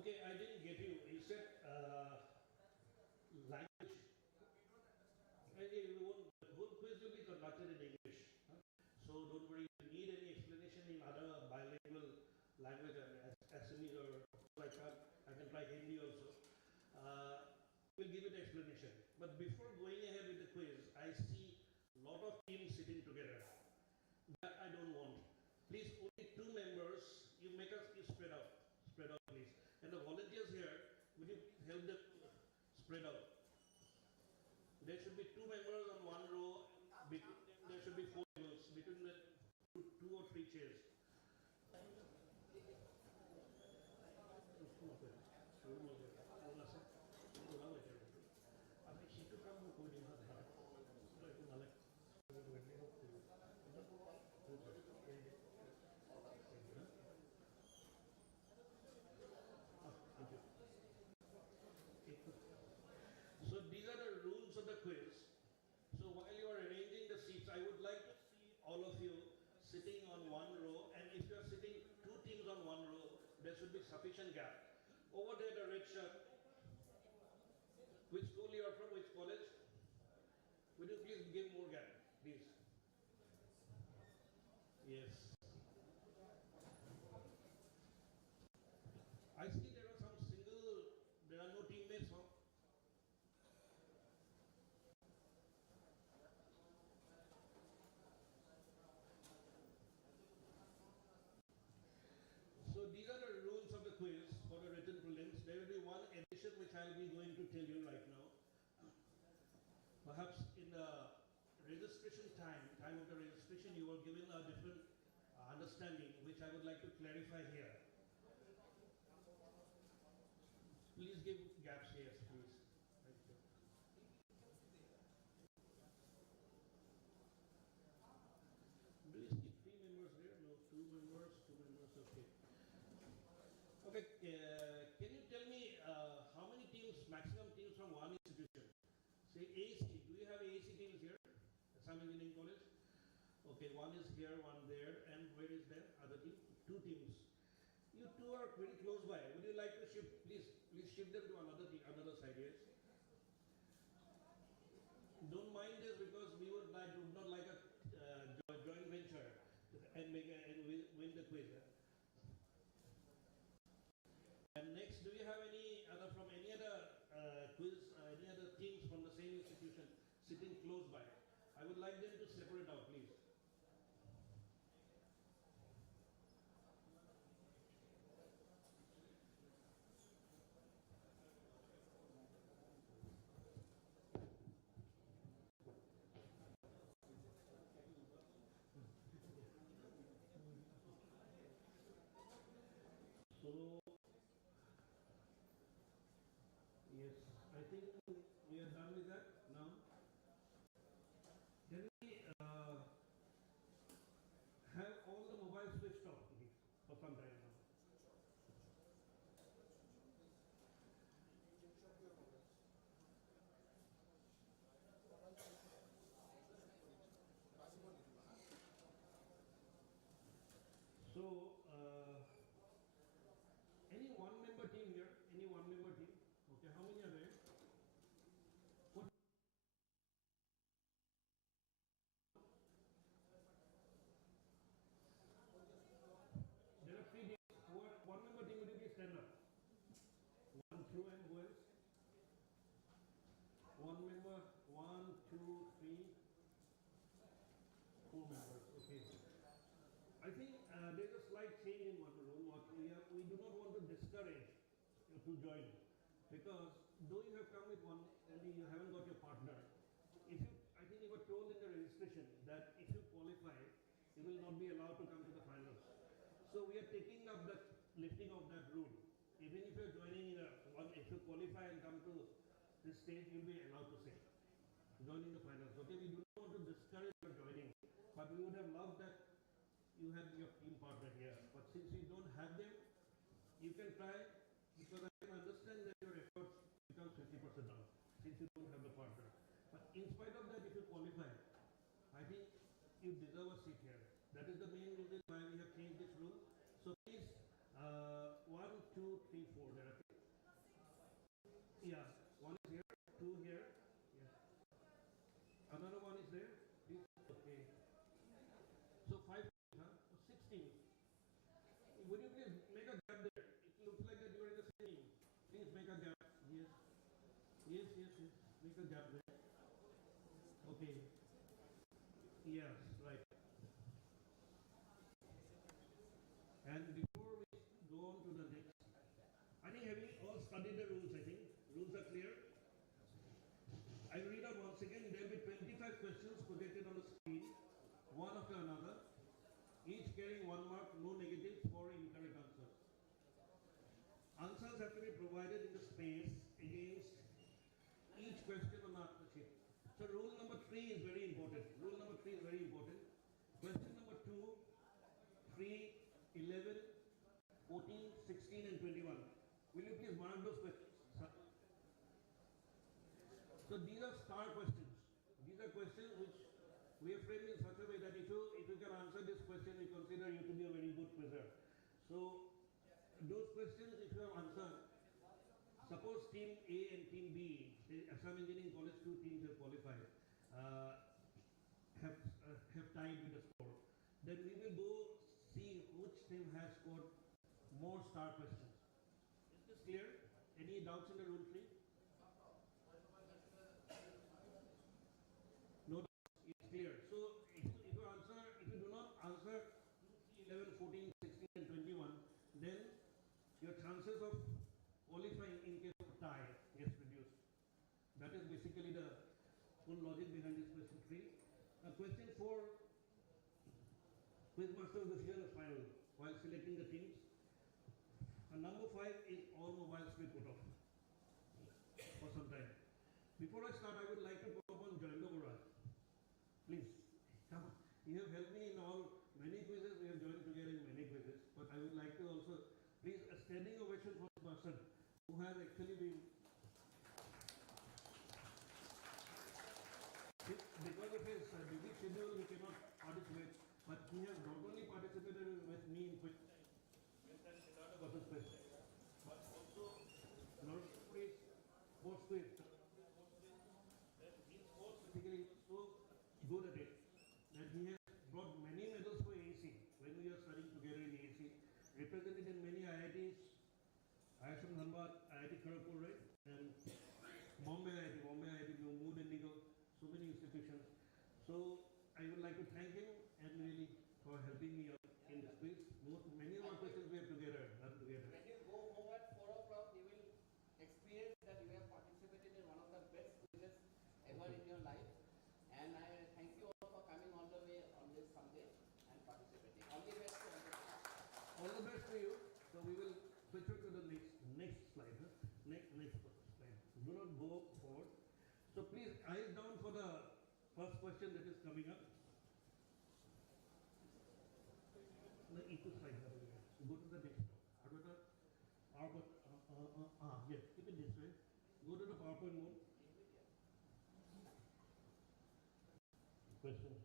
Okay, I didn't get you. You said language. The whole quiz will be conducted in English. So don't worry, if you need any explanation in other bilingual language, Assamese or like that, I can try Hindi also. We'll give you the explanation. But before going ahead with the quiz, I see a lot of teams sitting together. That I don't want. Please, only 2 members. You make us spread out, please. And the volunteers here, would you help them spread out? There should be 2 members on one row. Between them, there should be 4 tables. Between the 2 or 3 chairs. So these are the rules of the quiz. So while you are arranging the seats, I would like to see all of you sitting on one row, and if you are sitting 2 teams on one row, there should be sufficient gap. Over there, the red shirt. Which school you are from? Which college? Would you please give more gap, please? Yes. I see there are some there are no teammates. Huh? So these are the rules of the quiz for the written prelims. There will be one addition which I will be going to tell you right now. Perhaps in the registration time of the registration, you were given a different understanding, which I would like to clarify here. Please give gaps here, please. Thank you. Do you see 3 members there? No, 2 members, okay. Okay, can you tell me how many teams, maximum teams from one institution? Say AEC, do you have AEC teams here? Assam Engineering College? Okay, one is here, one there, and where is there? Other team? 2 teams. You 2 are very close by. Would you like to shift? Please shift them to another side, yes? Don't mind this because we would not like a joint venture and win the quiz. And next, do you have any other quiz, any other teams from the same institution sitting close by? I would like them to separate out, please. So, yes, I think we are done with that now. Can we have all the mobiles switched off, please, for some time now? So, any one-member team here? Any one-member team? Okay, how many are there? There are 3 teams. One-member team, would you please stand up? 1, 2, and who else? 1 member, 1, 2, 3, 4 members. Okay. I think there's a slight change in one rule. We do not want to discourage you to join, because though you have come with one, only you haven't got your partner. I think you were told in the registration that if you qualify, you will not be allowed to come to the finals. So we are taking up that lifting of that rule. Even if you are joining if you qualify and come to this stage, you'll be allowed to say joining the finals. Okay, we do not want to discourage your joining, but we would have loved that you have your team partner here. But since you don't have them, you can try, because I can understand that your efforts become 50% down since you don't have the partner. But in spite of that, if you qualify, I think you deserve a seat here. That is the main reason why we have changed this rule. So please 1, 2, 3, 4. There are three. Yeah, one is here, two here. Yeah. Another one is there. This, okay. So 5, huh? So 16. Would you please make a gap there? It looks like that you are in the same. Please make a gap. Yes. Yes, yes, yes. Make a gap there. Okay. Yes, right. And before we go on to the next, I think have you all studied the rules, I think? Rules are clear? I will read out once again. There will be 25 questions projected on the screen, one after another, each carrying 1 mark, no negatives for incorrect answers. Answers have to be provided in the space against each question on the answer sheet. So rule number 3 is very important. Rule number 3 is very important. Question number 2, 3, 11, 14, 16 and 21. Will you please mark those questions? So these are star questions. These are questions which we have framed in such a way that if you can answer this question, we consider you to be a very good quizzer. So those questions if you have answered, suppose team A and team B, the Assam Engineering College 2 teams have qualified, have tied with the score. Then we will go see which team has scored more star questions. Is this clear? Any doubts in the rule 3? No doubts. It's clear. So if you do not answer 2, 3, 11, 14, 16 and 21, then your chances of qualifying in case of tie gets reduced. That is basically the full logic behind this question 3. Question 4, Quizmaster's decision is final while selecting the teams. Number 5 is all mobiles be put off for some time. Before I start, I would like to call upon Joindo Gora. Please, come on. You have helped me in many quizzes. We have joined together in many quizzes. But I would like to also, please, a standing ovation for the person who has actually been, because of his busy schedule, he cannot participate. But he has not only participated with me in quiz versus quiz, but also not only sports quiz. He sports basically so good at it that he has brought many medals for AEC when we are studying together in AEC, represented in many IITs, ISM Dhanbad, IIT Kharagpur, right? And Bombay IIT, Mood Indigo, so many institutions. So I would like to thank him and really for helping me out in this quiz. Many of our questions we have done together. When you go home at 4 o'clock, you will experience that you have participated in one of the best quizzes ever in your life. And I thank you all for coming all the way on this Sunday and participating. All the best to all the All the best to you. So we will switch to the next slide. Huh? Next slide. Do not go forward. So please eyes down for the first question that is coming up. The equal slide. Go to the next. Yes, keep it this way. Go to the PowerPoint mode. Questions.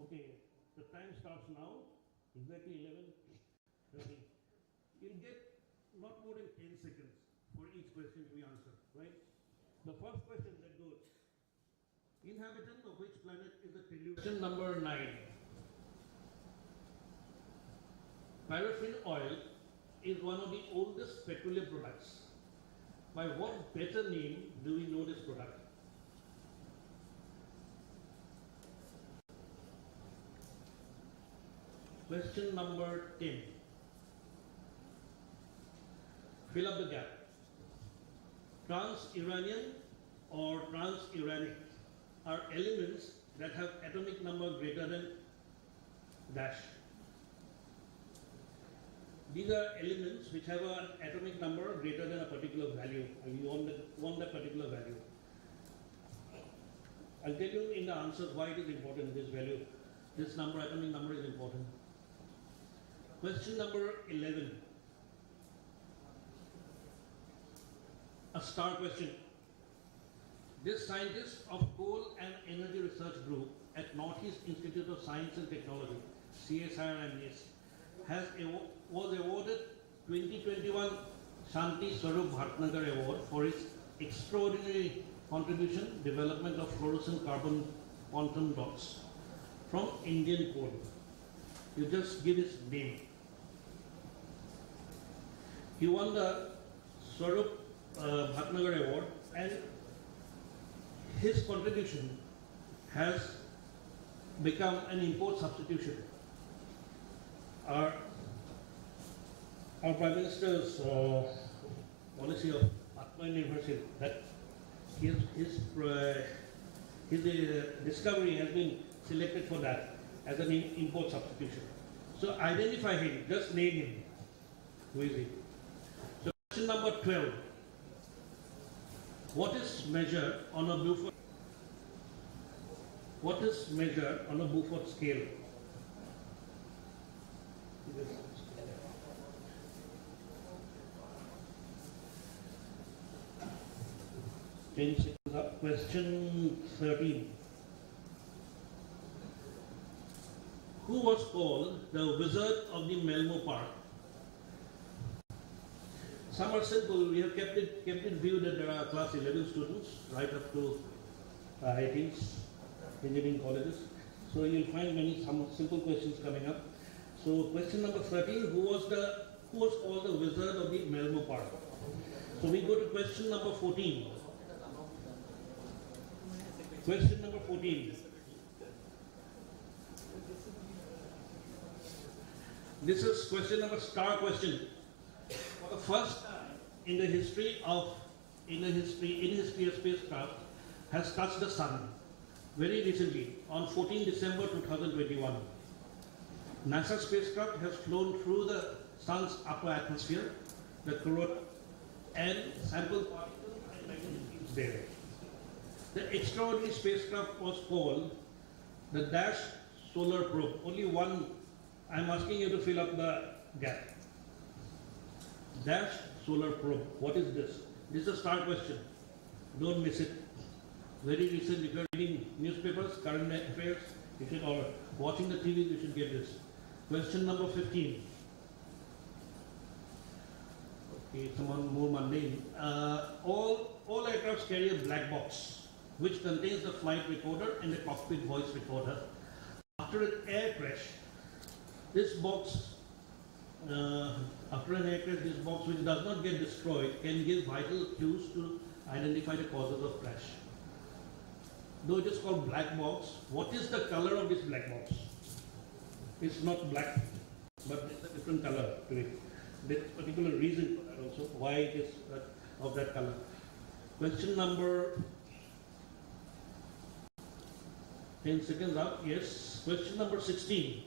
Okay, the time starts now. Exactly 11:30. You'll get not more than 10 seconds for each question to be answered, right? The first question that goes, inhabitant of which planet is the tellurium? Question number 9. Paraffin oil is one of the oldest petroleum products. By what better name do we know this product? Question number 10. Fill up the gap. Trans-Iranian or trans-Iranic are elements that have atomic number greater than dash. These are elements which have an atomic number greater than a particular value. You want that particular value. I'll tell you in the answers why it is important, this value. This number, atomic number is important. Question number 11. A star question. This scientist of Coal and Energy Research Group at Northeast Institute of Science and Technology, CSIR and NIST, has was awarded 2021 Shanti Swarup Bhatnagar Award for its extraordinary contribution development of fluorescent carbon quantum dots from Indian coal. You just give his name. He won the Swarup Bhatnagar Award, and his contribution has become an import substitution. Our Prime Minister's policy of Atmanirbharshil, that his discovery has been selected for that as an import substitution. So identify him, just name him. Who is he? So question number 12. What is measured on a Beaufort? What is measured on a Beaufort scale? Change seconds up. Question 13. Who was called the Wizard of the Melmo Park? Some are simple. We have kept it view that there are class 11 students right up to IITs, engineering colleges. So you'll find some simple questions coming up. So question number 13, who was called the Wizard of the Melmo Park? So we go to question number 14. Question number 14. This is question number star question. For the first time in the history of spacecraft has touched the sun very recently on 14 December 2021. NASA spacecraft has flown through the sun's upper atmosphere, the corona, and sample particles and magnetic fields there. The extraordinary spacecraft was called the Dash Solar Probe. Only one, I'm asking you to fill up the gap. Dash Solar Probe. What is this? This is a star question. Don't miss it. Very recent. If you're reading newspapers, current affairs, you should, or watching the TV, you should get this. Question number 15. Okay, someone more mundane. All aircrafts carry a black box which contains the flight recorder and the cockpit voice recorder. After an air crash, this box, which does not get destroyed, can give vital clues to identify the causes of crash. Though it is called black box, what is the color of this black box? It's not black, but it's a different color to it. There's a particular reason for that also, why it is of that color. Question number 10 seconds up, yes. Question number 16.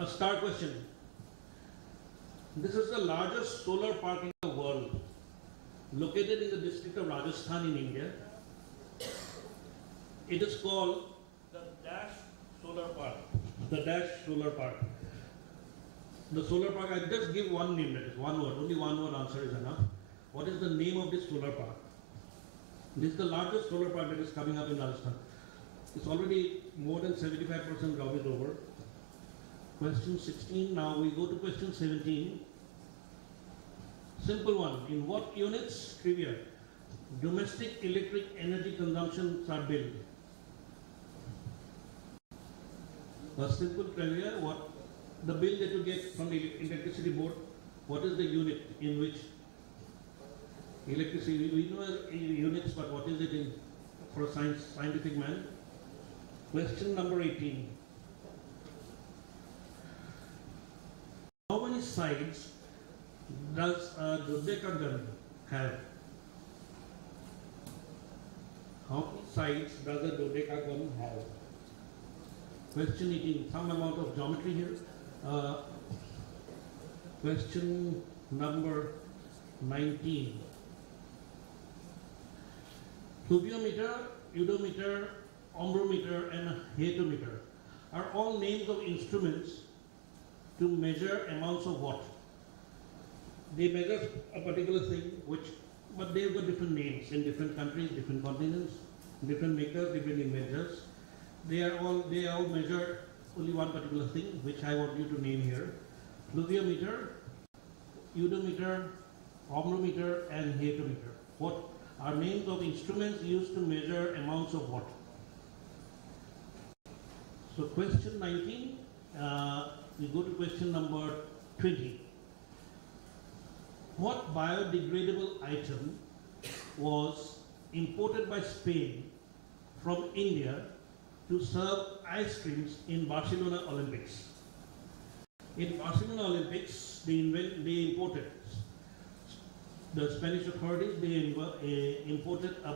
A star question. This is the largest solar park in the world, located in the district of Rajasthan in India. It is called the Dash Solar Park. The Dash Solar Park. The solar park, I just give one name, that is one word, only one word answer is enough. What is the name of this solar park? This is the largest solar park that is coming up in Rajasthan. It's already more than 75% job is over. Question 16, now we go to question 17. Simple one. In what units, trivia, domestic electric energy consumptions are billed? A simple trivia, what the bill that you get from the electricity board, what is the unit in which electricity, we know units, but what is it in for a scientific man? Question number 18. How many sides does a dodecagon have? How many sides does a dodecagon have? Question 18. Some amount of geometry here. Question number 19. Pluviometer, eudometer, ombrometer and hatometer are all names of instruments to measure amounts of what? They measure a particular thing, but they've got different names in different countries, different continents, different makers, different inventors. They all measure only one particular thing, which I want you to name here. pluviometer, odometer, ohmrometer, and diatometer. What are names of instruments used to measure amounts of water? So question 19, we go to question number 20. What biodegradable item was imported by Spain from India to serve ice creams in Barcelona Olympics? In Barcelona Olympics, they imported, the Spanish authorities, they imported a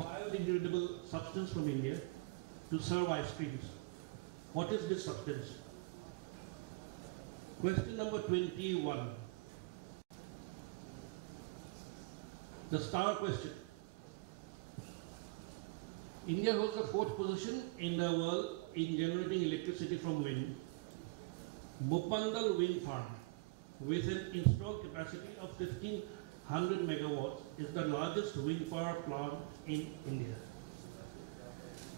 biodegradable substance from India to serve ice creams. What is this substance? Question number 21. The star question. India holds the 4th position in the world in generating electricity from wind. Bhopandal wind farm, with an installed capacity of 1500 megawatts, is the largest wind power plant in India.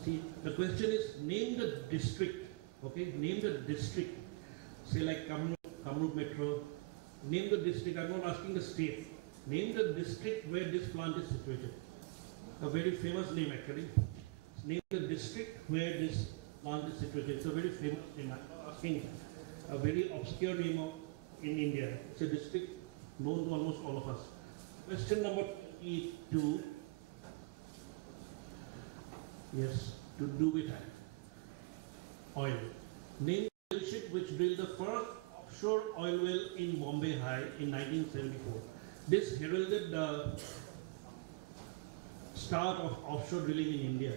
See, the question is, name the district, okay? Name the district, say like Kamrup Metro. Name the district, I'm not asking the state. Name the district where this plant is situated. A very famous name actually. Name the district where this plant is situated. It's a very famous name. I'm not asking a very obscure name in India. It's a district known to almost all of us. Question number 22. Yes, to do with oil. Name the ship which drilled the first offshore oil well in Bombay High in 1974. This heralded the start of offshore drilling in India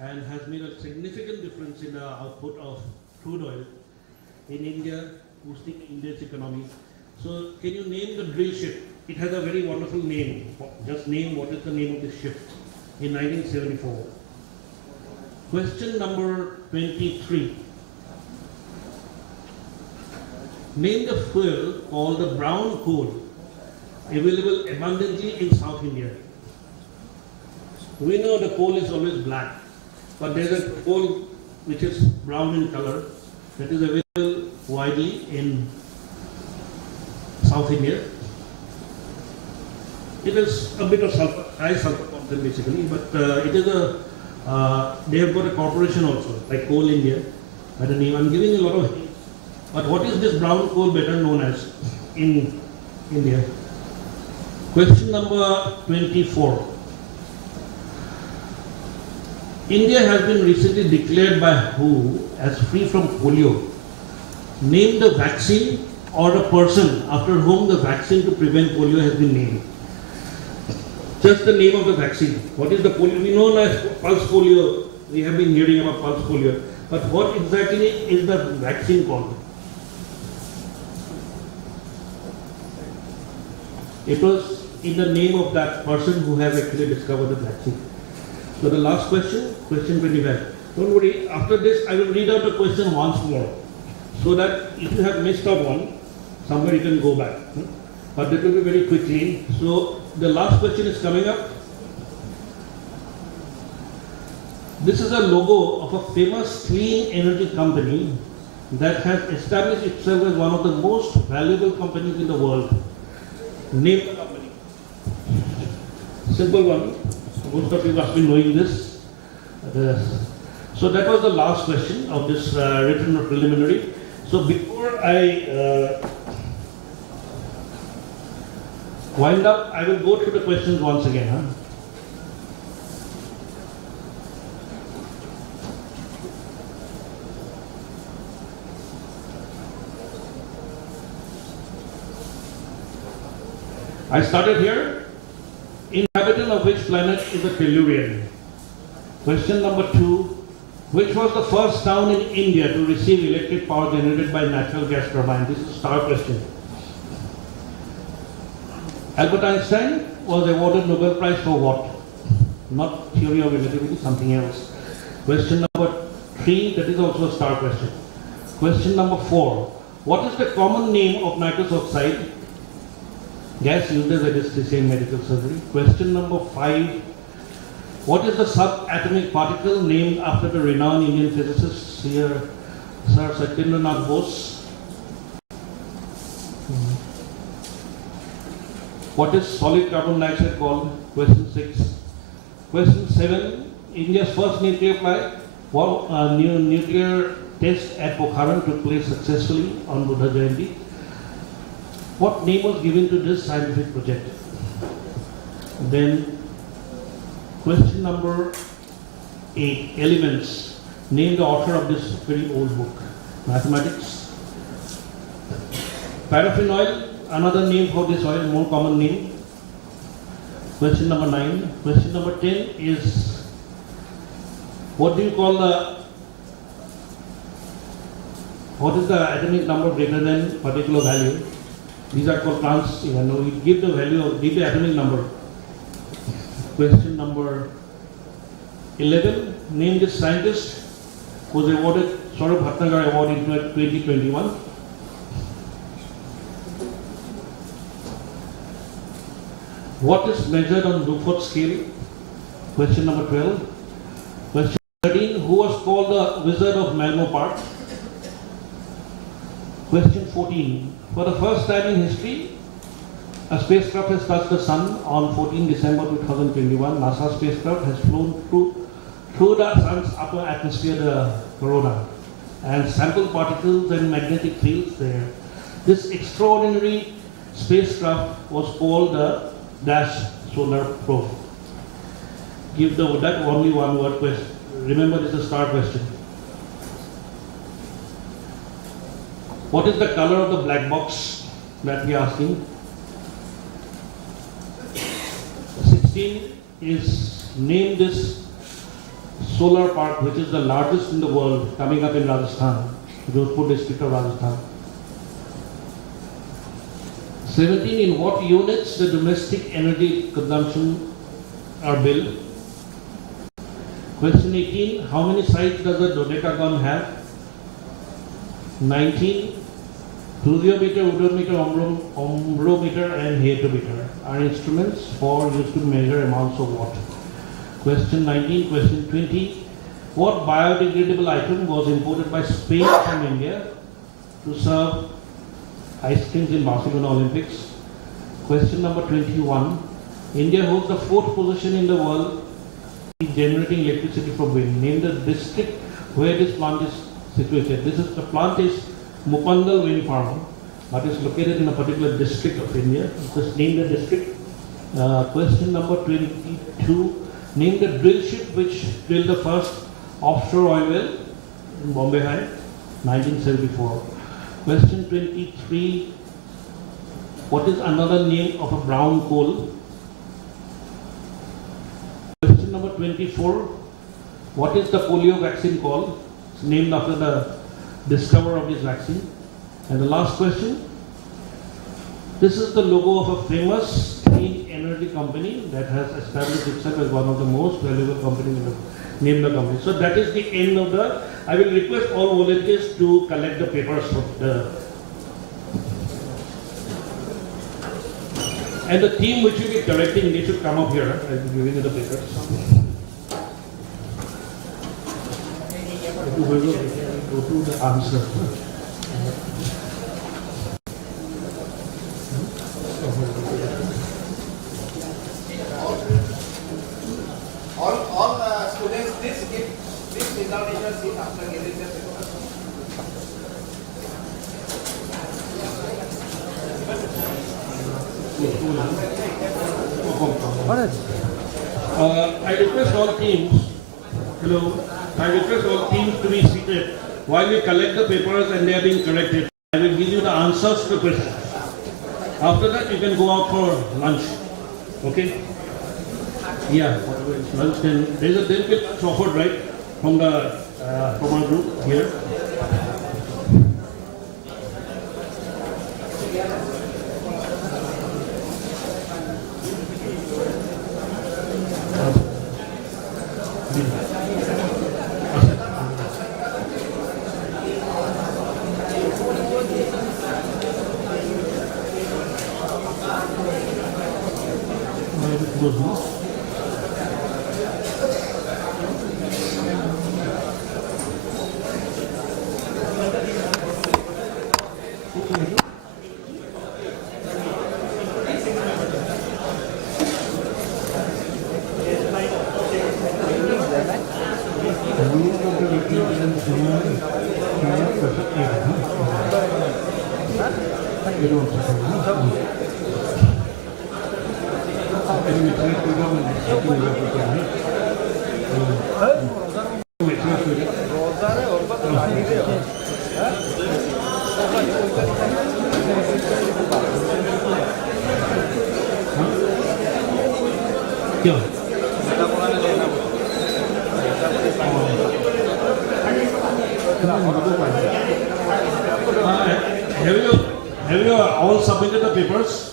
and has made a significant difference in the output of crude oil in India, boosting India's economy. So, can you name the drill ship? It has a very wonderful name. Just name what is the name of the ship in 1974. Question number 23. Name the fuel called the brown coal available abundantly in South India. We know the coal is always black, but there is a coal which is brown in color that is available widely in South India. It is a bit of high sulfur content basically, but it is a, they have got a corporation also, like Coal India, by the name. I'm giving you a lot of hints. But what is this brown coal better known as in India? Question number 24. India has been recently declared by WHO as free from polio. Name the vaccine or the person after whom the vaccine to prevent polio has been named. Just the name of the vaccine. What is the polio? We know as pulse polio. We have been hearing about pulse polio. But what exactly is the vaccine called? It was in the name of that person who has actually discovered the vaccine. So the last question, question 25. Don't worry, after this I will read out the question once more, so that if you have missed out one, somewhere you can go back. But it will be very quickly. So the last question is coming up. This is a logo of a famous clean energy company that has established itself as one of the most valuable companies in the world. Name the company. Simple one. Most of you must be knowing this. So that was the last question of this written preliminary. So before I wind up, I will go through the questions once again. I started here. Inhabitant of which planet is a Tellurian? Question number 2. Which was the first town in India to receive electric power generated by natural gas turbine? This is a star question. Albert Einstein was awarded Nobel Prize for what? Not theory of relativity, something else. Question number 3, that is also a star question. Question number 4. What is the common name of nitrous oxide? Gas used as anesthesia in medical surgery. Question number 5. What is the subatomic particle named after the renowned Indian physicist Sir Satyendranath Bose? What is solid carbon dioxide called? Question 6. Question 7. India's first nuclear flight. New nuclear test at Pokhran took place successfully on Buddha Jayanti. What name was given to this scientific project? Then question number 8. Elements. Name the author of this very old book. Mathematics. Paraffin oil. Another name for this oil, more common name. Question number 9. Question number 10 is, what do you call what is the atomic number greater than particular value? These are called trans, we give the value of, give the atomic number. Question number 11. Name this scientist who was awarded Saurabh Bhatnagar Award in 2021. What is measured on Rupert scale? Question number 12. Question 13. Who was called the Wizard of Malmo Park? Question 14. For the first time in history, a spacecraft has touched the sun on 14 December 2021. NASA spacecraft has flown through the sun's upper atmosphere, the corona, and sampled particles and magnetic fields there. This extraordinary spacecraft was called the Dash Solar Probe. Give that only one word question. Remember, this is a star question. What is the color of the black box that we are asking? 16 is, name this solar park which is the largest in the world, coming up in Rajasthan, Jodhpur district of Rajasthan. 17. In what units the domestic energy consumption are built? Question 18. How many sides does a dodecagon have? 19. Pluviometer, odometer, ombrometer and hetometer are instruments used to measure amounts of water. Question 19. Question 20. What biodegradable item was imported by Spain from India to serve ice creams in Barcelona Olympics? Question number 21. India holds the 4th position in the world in generating electricity from wind. Name the district where this plant is situated. The plant is Mupandal Wind Farm, but is located in a particular district of India. Just name the district. Question number 22. Name the drill ship which drilled the first offshore oil well in Bombay High, 1974. Question 23. What is another name of a brown coal? Question number 24. What is the polio vaccine called? It's named after the discoverer of this vaccine. And the last question. This is the logo of a famous clean energy company that has established itself as one of the most valuable companies in the name the company. So that is the end of the. I will request all volunteers to collect the papers of the. And the team which will be correcting, they should come up here. I will be giving you the papers. Go to the answer. All students, please sit down in your seat after getting the paper. I request all teams. Hello. I request all teams to be seated while we collect the papers and they are being corrected. I will give you the answers to the questions. After that, you can go out for lunch. Okay? Yeah, lunch. Then there is a delegate offered, right, from our group here. क्यों? Have you all submitted the papers?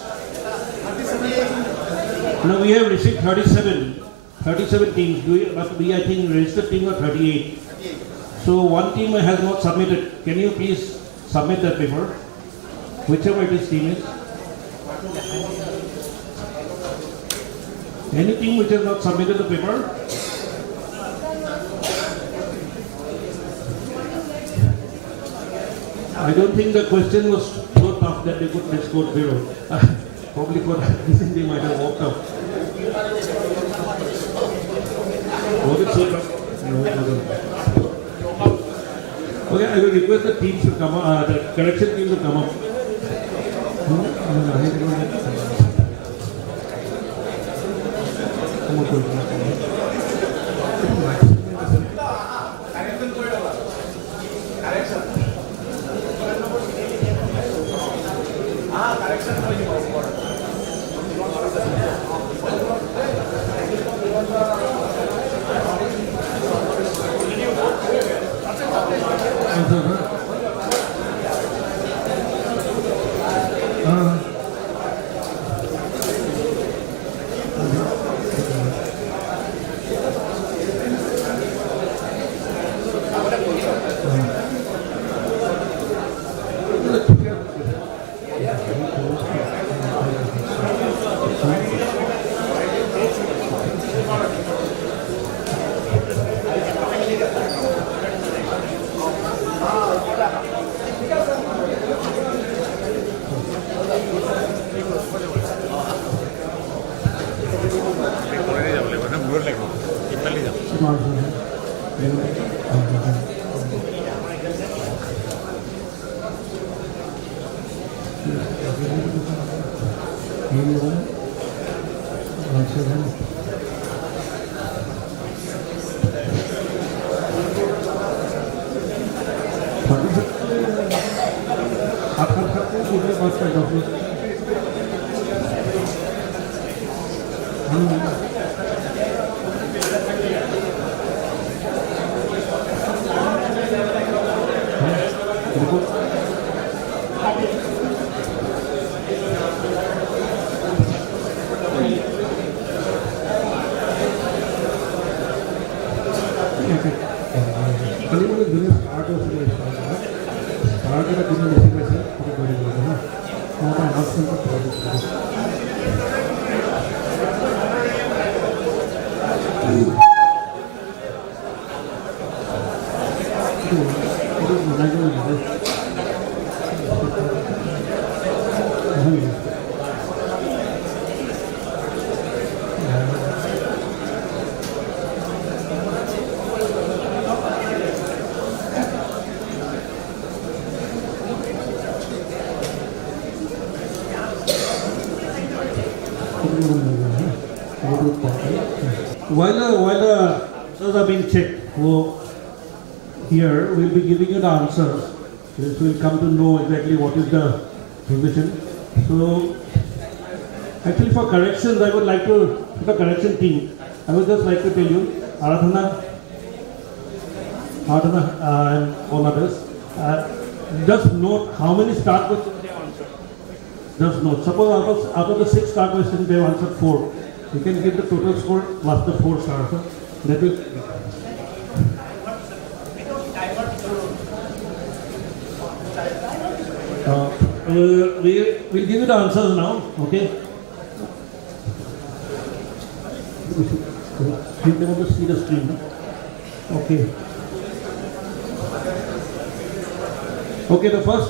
No, we have received 37 teams. But we, I think, registered team are 38. So one team has not submitted. Can you please submit that paper? Whichever it is team is. Any team which has not submitted the paper? I don't think the question was so tough that they could score 0. Probably for that reason they might have walked out. Was it so tough? No, it wasn't. Okay, I will request the teams to come up, the correction team to come up. While the answers are being checked, here we'll be giving you the answers. So we'll come to know exactly what is the position. So, actually for corrections, I would like to, the correction team, I would just like to tell you, Aradhana and all others, just note how many start questions they have answered. Just note. Suppose out of the 6 start questions, they have answered 4. You can give the total score plus the 4 stars. That will. We'll give you the answers now. Okay. You want to see the screen. Okay. Okay. The first.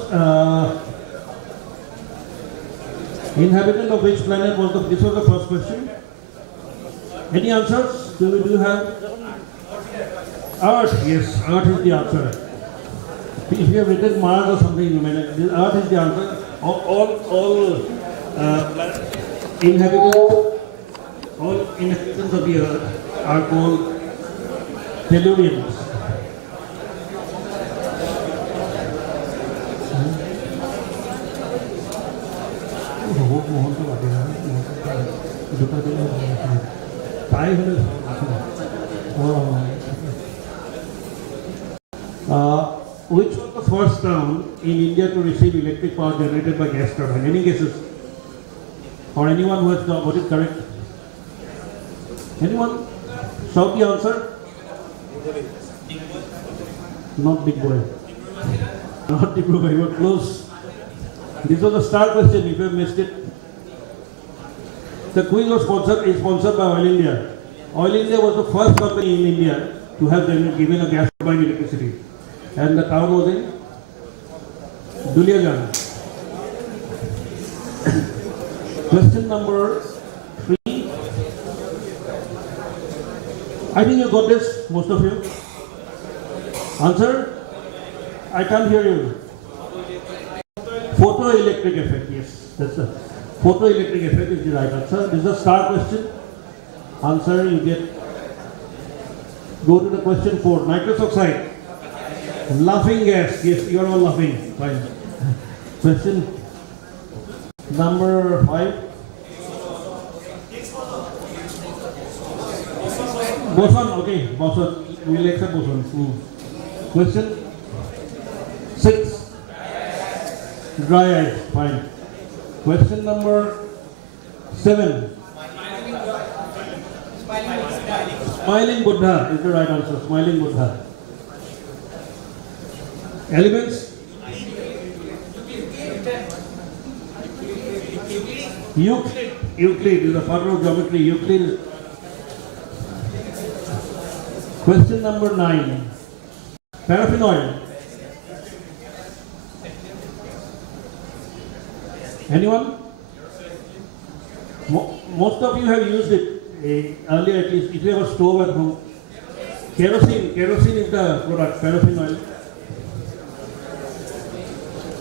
Inhabitant of which planet was the? This was the first question. Any answers? Do you have? Earth. Yes, Earth is the answer. If you have written Mars or something, you may not. Earth is the answer. All inhabitants inhabitants of the earth are called tellurians. Which was the first town in India to receive electric power generated by gas turbine? Any guesses? Or anyone who has got it correct? Anyone? Shout the answer. Not Big Boy. Not Big Boy, you were close. This was a star question if you have missed it. The quiz was sponsored by Oil India. Oil India was the first company in India to have given a gas turbine electricity. And the town was in Duliajan. Question number 3. I think you got this, most of you. Answer? I can't hear you. Photoelectric effect, yes. That's the photoelectric effect is the right answer. This is a star question. Answer you get. Go to the question 4. Nitrous oxide. Laughing gas. Yes, you are all laughing. Fine. Question number 5. Boson. Okay, boson. We will accept boson. Question 6. Dry ice. Fine. Question number 7. Smiling Buddha is the right answer. Smiling Buddha. Elements? Euclid is the father of geometry. Euclid is. Question number 9. Paraffin oil. Anyone? Most of you have used it earlier, at least if you have a stove at home. Kerosene is the product, paraffin oil.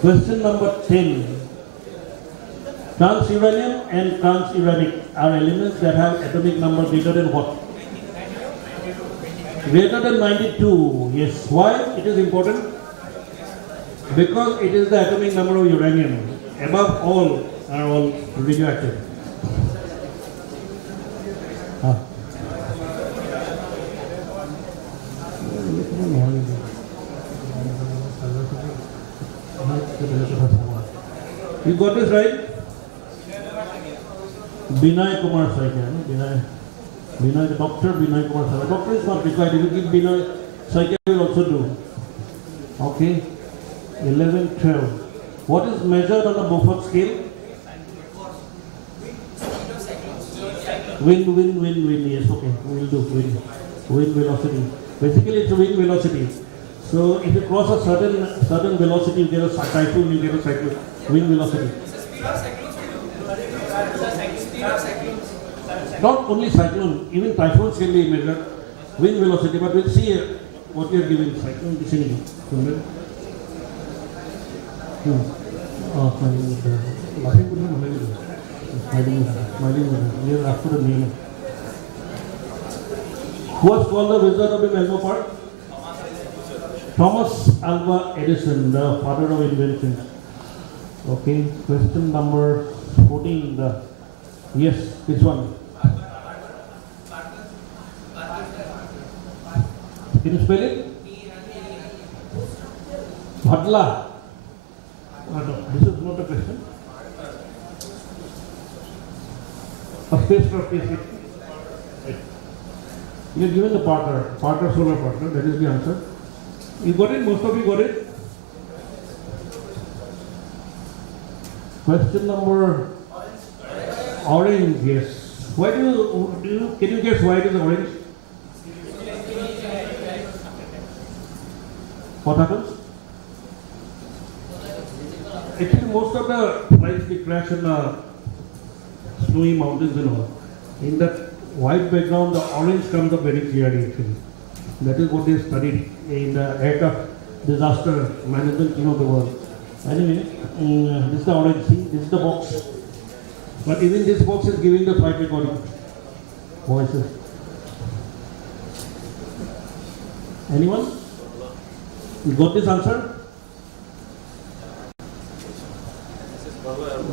Question number 10. Transuranium and transuranic are elements that have atomic number greater than what? Greater than 92. Yes. Why? It is important. Because it is the atomic number of uranium. Above all are all radioactive. You got this right? Binay Kumar Saikya. Binay, Dr. Binay Kumar Saikya. Doctor is not required. If you give Binay Saikya, will also do. Okay. 11, 12. What is measured on the Beaufort scale? Wind. Yes, okay. We will do wind velocity. Basically, it's wind velocity. So if you cross a certain velocity, you get a typhoon, you get a cyclone. Wind velocity. Not only cyclone, even typhoons can be measured. Wind velocity, but we'll see what we are giving. Cyclone vicinity. Smiling after the name. Who was called the Wizard of the Menlo Park? Thomas Alva Edison, the father of inventions. Okay, question number 14. Yes, this one. Can you spell it? Bhatla. This is not a question. A spacecraft, yes. You are given the Parker solar partner, that is the answer. You got it? Most of you got it? Question number orange, yes. Why can you guess why it is orange? What happens? Actually, most of the flights they crash in the snowy mountains and all. In that white background, the orange comes up very clearly actually. That is what they studied in the aircraft disaster management team of the world. Anyway, this is the orange. See, this is the box. But even this box is giving the flight recording. Voices. Anyone? You got this answer?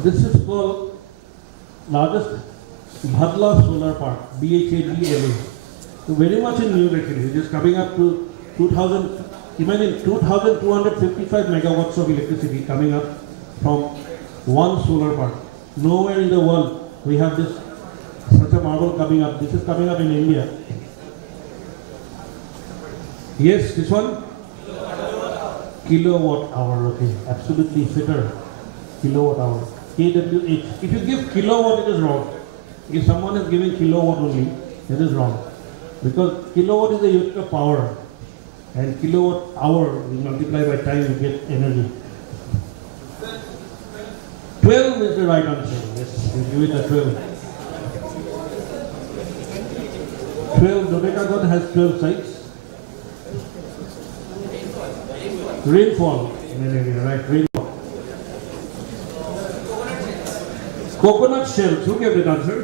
This is called largest Bhadla Solar Park, BHADLA. So very much in news actually. It is coming up to 2000, imagine 2255 megawatts of electricity coming up from one solar park. Nowhere in the world we have this such a marvel coming up. This is coming up in India. Yes, this one? Kilowatt hour, okay. Absolutely fitter. Kilowatt hour. KWH. If you give kilowatt, it is wrong. If someone is giving kilowatt only, it is wrong. Because kilowatt is the unit of power. And kilowatt hour, you multiply by time, you get energy. 12 is the right answer. Yes, you give it a 12. 12, Dodecagon has 12 sides. Rainfall in an area, right? Rainfall. Coconut shells. Who gave that answer?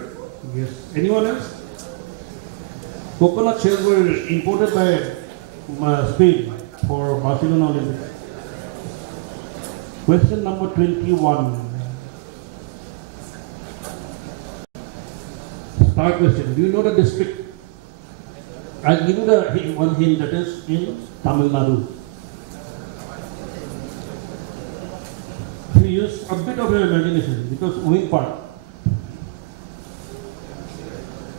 Yes. Anyone else? Coconut shells were imported by Spain for Barcelona Olympics. Question number 21. Star question. Do you know the district? I'll give you the one hint, that is in Tamil Nadu. You use a bit of your imagination, because wind park.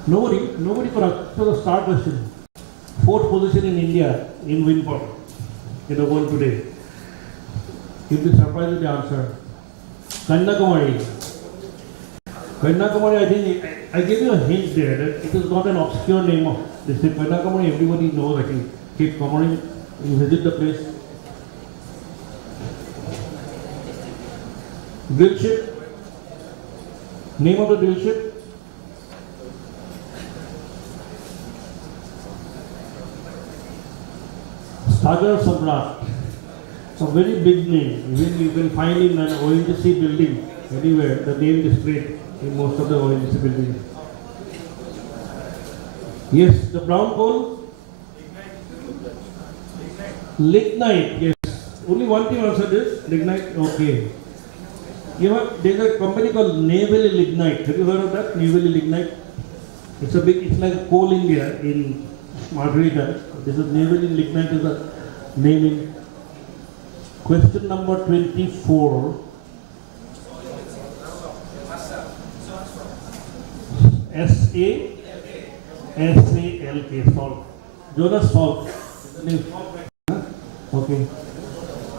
Nobody could answer the star question. Fourth position in India in wind power in the world today. You'll be surprised with the answer. Kanyakumari. Kanyakumari, I think I gave you a hint there that it is not an obscure name of this. Kanyakumari, everybody knows. I can keep covering. You visit the place. Drill ship. Name of the drill ship. Sagar Samrat. It's a very big name. Even you can find in an ONGC building anywhere. The name is displayed in most of the ONGC buildings. Yes, the brown coal. Lignite. Yes. Only one thing answered this. Lignite. Okay. There's a company called Naval Lignite. Have you heard of that? Naval Lignite. It's like Coal India in Margarita. This is Naval Lignite is the name in. Question number 24. S-A-L-K, salt. Jonas Salt. Okay.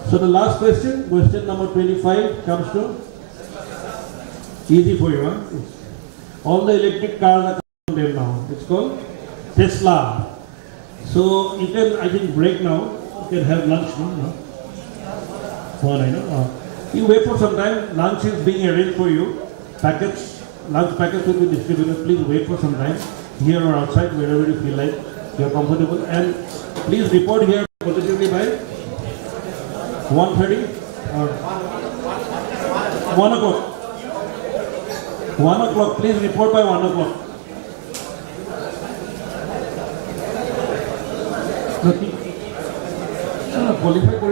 So the last question, question number 25 comes to, easy for you, huh? All the electric cars are coming there now. It's called Tesla. So you can, I think, break now. You can have lunch now. One, I know. You wait for some time. Lunch is being arranged for you. Lunch packets will be distributed. Please wait for some time. Here or outside, wherever you feel like you're comfortable. And please report here positively by 1:30 or 1 o'clock. 1 o'clock. Please report by 1 o'clock. Qualify for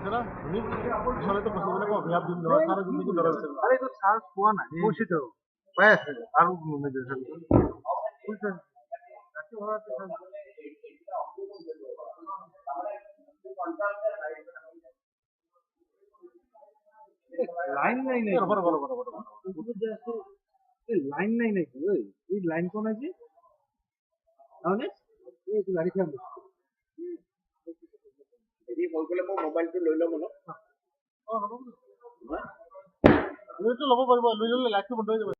चला मी मला तो कसं बोलतो अभी आप दिन दौरा सारा जिंदगी दौरा से अरे तो सांस हुआ ना कोशिश करो बस आरू में जैसे कुछ ऐसे हो रहा था लाइन नहीं नहीं बरोबर जैसे लाइन नहीं नहीं ये लाइन कौन है जी हमने ये तो गाड़ी से यदि बोलले मो मोबाइल तो লৈ লম ন লৈ তো ল'ব পাৰিব লৈ ল'লে লাইটটো বন্ধ হৈ যাব